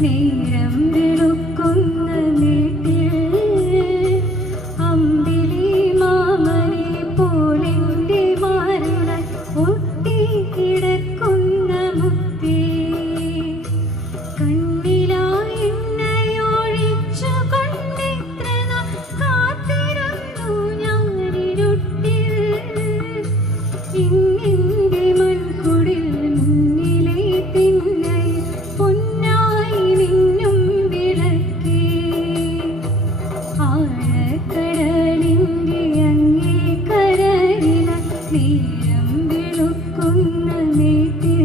നേരം വെളുക്കുന്ന വീട്ടിൽ അമ്പിളി മാമനെ പോലെന്റെ ഒട്ടിക്കിട नीति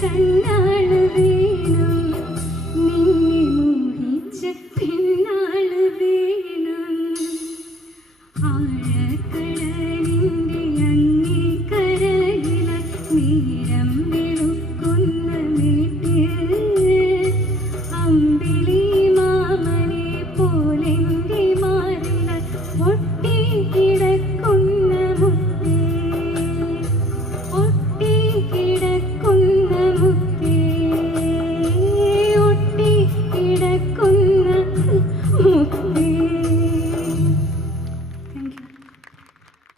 tenna